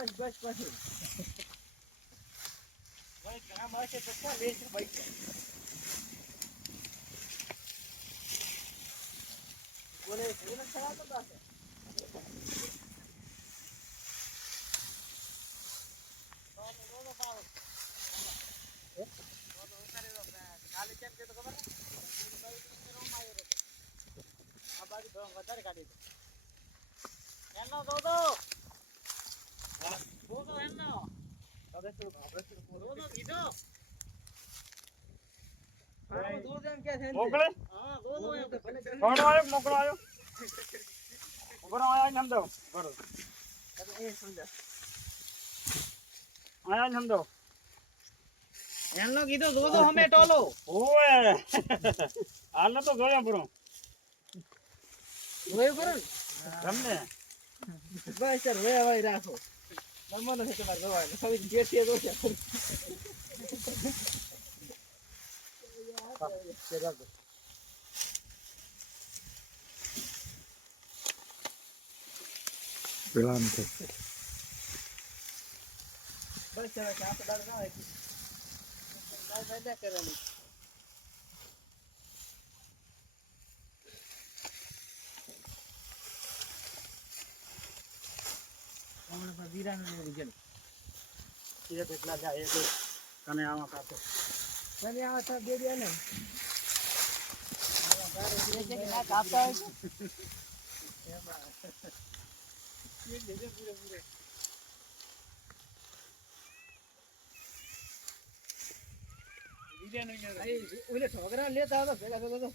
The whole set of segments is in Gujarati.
બસ બસ પછી ભાઈ ઘણા માસે તો ક્યાં વેચ ભાઈ? બોલે બોલે ખરા તો પાસે કાલે કેમ કે ખબર આ બાજુ વધારે કાઢી દો એનો દો દો કીધો હા, દો દો એમ કે છે ને. મોકલે હા, દો દો એમ. કોણ આવ્યો મોકલો ઉભરો આયા બરો આયા એમનો કીધું દો દો ટોલો. ઓએ તો ગયો બરો કરો ને? તમને બસ સર હવે હવે રાખો. મનમાં નથી તમારે જોવાનું હવે જે છે તો છે. બસ હવે તો દાળ ના હોય. હમણાં વીરાનું ને જેમ. એક એટલા જાય એક તને આવા કાપે તને આવા હતા દે દે ને જે જે કે કાપતા હોય છે એમાં. એક દેજો પૂરે પૂરે. અહીં લેતા હતો ભેગા ભેગા તો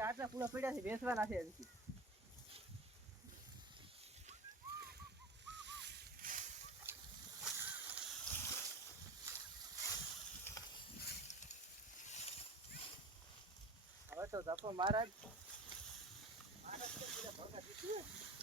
આટલા પૂરા પડ્યા છે બેસવાના છે હજી. તો ધપ્પો મહારાજ મહારાજ.